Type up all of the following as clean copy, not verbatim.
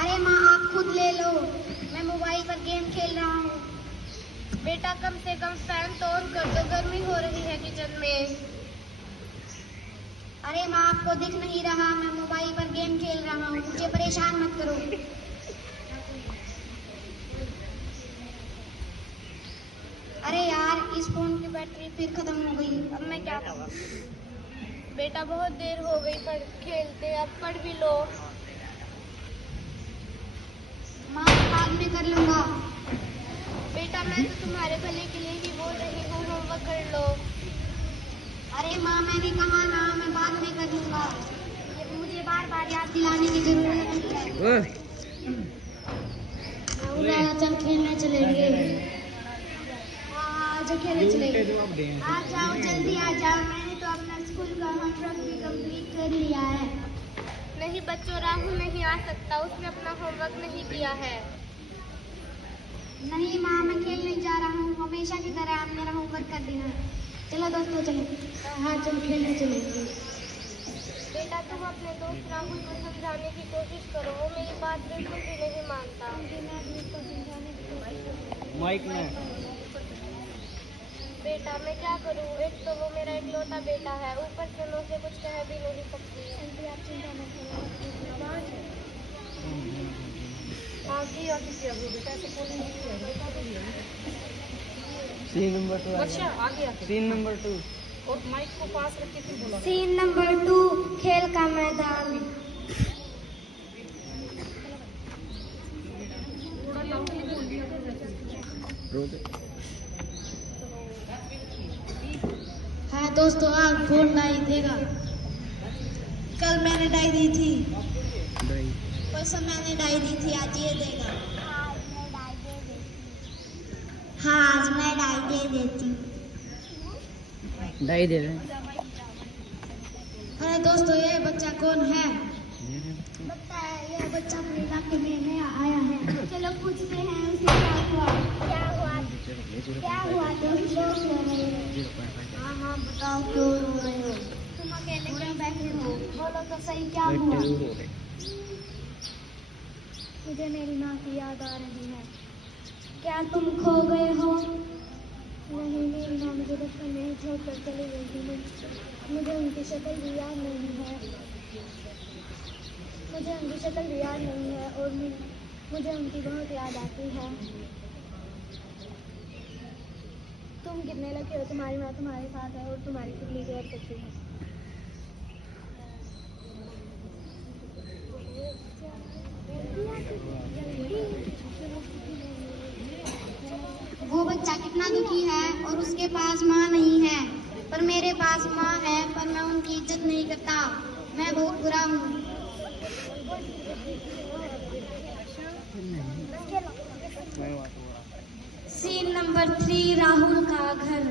अरे माँ आप खुद ले लो, मैं मोबाइल पर गेम खेल रहा हूँ। बेटा कम से कम फैन तो ऑन कर दो, गर्मी हो रही है किचन में। अरे माँ आपको दिख नहीं रहा, मैं मोबाइल पर गेम खेल रहा हूँ, मुझे परेशान मत करो। अरे यार इस फोन की बैटरी फिर खत्म हो गई, अब मैं क्या करूँ? बेटा बहुत देर हो गई खेलते, अब पढ़ भी लो। माँ बाद में कर लूंगा। बेटा मैं तो तुम्हारे भले के लिए ही बोल रही हूँ, होमवर्क कर लो। अरे माँ मैंने कहा ना, मैं बाद में कर लूंगा, मुझे बार बार याद दिलाने की जरूरत नहीं है। चल खेलने चलेंगे। हाँ जो खेलने चलेंगे, आ जाओ जल्दी आ जाओ, मैंने तो अपना स्कूल का होमवर्क भी कंप्लीट कर लिया है। नहीं बच्चों, राहुल नहीं आ सकता, उसने अपना होमवर्क नहीं किया है। नहीं माँ मैं खेलने जा रहा हूँ, हमेशा की तरह आप मेरा होमवर्क कर देना। चलो दोस्तों चलो, हाँ चलो खेलने चलेंगे। बेटा तुम अपने दोस्त राहुल को समझाने की कोशिश करो, वो मेरी बात बिल्कुल भी नहीं मानता। माइक में बेटा मैं क्या करूँ, एक तो वो मेरा इकलौता बेटा है, ऊपर से मैं उसे कुछ कह भी नहीं सकती। सीन नंबर 2 सीन नंबर 2 और माइक को पास रख के बोला। सीन नंबर 2 खेल का मैदान। थोड़ा लाउडली बोल दिया। हाँ दोस्तों आज फोन डाई देगा। कल मैंने डाई दी थी, परसों मैंने डाई दी थी, आज ये देगा। हाँ आज मैं डाई दे देती। डाई दे रहे हैं। अरे दोस्तों ये बच्चा कौन है? ये बच्चा अपने इलाके में नया आया है, चलो पूछते हैं उसे क्या हुआ। क्या हुआ दोस्तों? हाँ हाँ बताओ क्यों रो रहे हो? तुम अकेले क्यों बैठे हो? बोलो तो सही क्या हुआ? मुझे मेरी माँ की याद आ रही है। क्या तुम खो गए हो? नहीं मेरी माँ मुझे बचपन में ही छोड़कर चली गई थी, मुझे उनकी शक्ल भी याद नहीं है। मुझे उनकी शक्ल भी याद नहीं है और मुझे उनकी बहुत याद आती है। तुम कितने लगे हो, तुम्हारी माँ तुम्हारे साथ है और तुम्हारी कितनी केयर करती है। वो बच्चा कितना दुखी है और उसके पास माँ नहीं है, पर मेरे पास माँ है, पर मैं उनकी इज्जत नहीं करता, मैं बहुत बुरा हूँ। सीन नंबर 3 राहुल का घर।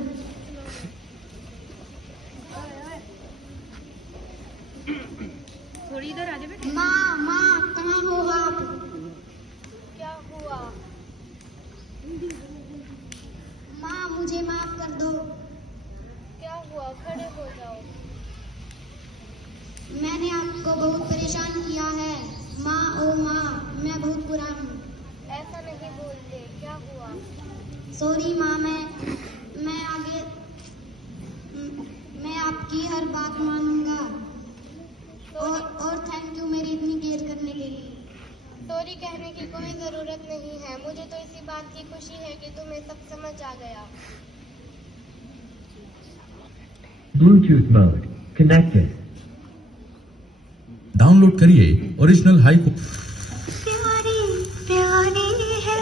थोड़ी इधर आ जा बेटा। माँ कहाँ हो आप? क्या हुआ? माँ मुझे माफ कर दो। क्या हुआ, खड़े हो जाओ। मैंने आपको बहुत परेशान किया है। माँ ओ माँ मैं बहुत बुरा हूँ। ऐसा नहीं बोलते, क्या हुआ? सॉरी माँ, मैं आगे मैं आपकी हर बात मानूंगा और थैंक यू मेरी इतनी केयर करने के लिए। सॉरी कहने की कोई जरूरत नहीं है, मुझे तो इसी बात की खुशी है कि तुम्हें सब समझ आ गया। Bluetooth mode connected. डाउनलोड करिए ओरिजिनल हाई प्यारी प्यारी है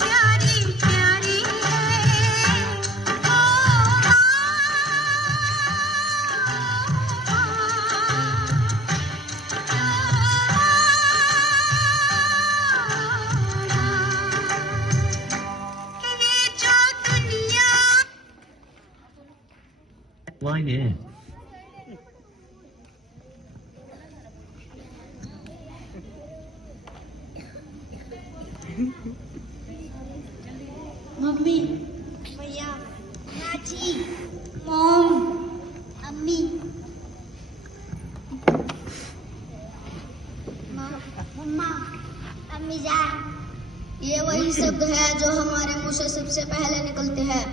प्यारी प्यारी है। Line in. मम्मी, भैया, नाची, मॉम, अम्मी, मम्मा, अम्मी जान। ये वही शब्द है जो हमारे मुंह से सबसे पहले निकलते हैं।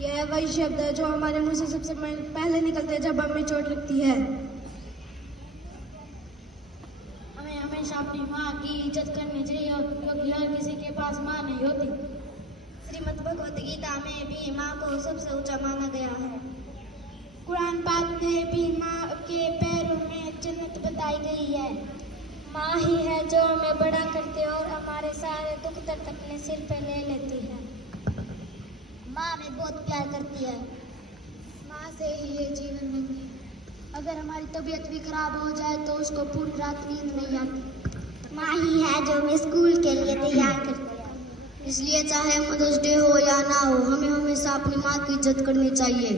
यह वही शब्द है जो हमारे मुंह से सबसे पहले निकलते हैं जब हमें चोट लगती है। हमें हमेशा अपनी माँ की इज्जत करनी चाहिए क्योंकि हर किसी के पास माँ नहीं होती। श्रीमद् भगवत गीता में भी माँ को सबसे ऊंचा माना गया है। कुरान पाक में भी माँ के पैरों में जन्नत बताई गई है। माँ ही है जो हमें बड़ा करती है और हमारे सारे दुख दर्द अपने सिर पे ले लेती है। माँ हमें बहुत प्यार करती है। माँ से ही ये जीवन नहीं है। अगर हमारी तबीयत भी खराब हो जाए तो उसको पूरी रात नींद नहीं आती। माँ ही है जो हमें स्कूल के लिए तैयार करती है। इसलिए चाहे मदर्स डे हो या ना हो, हमें हमेशा अपनी माँ की इज्जत करनी चाहिए।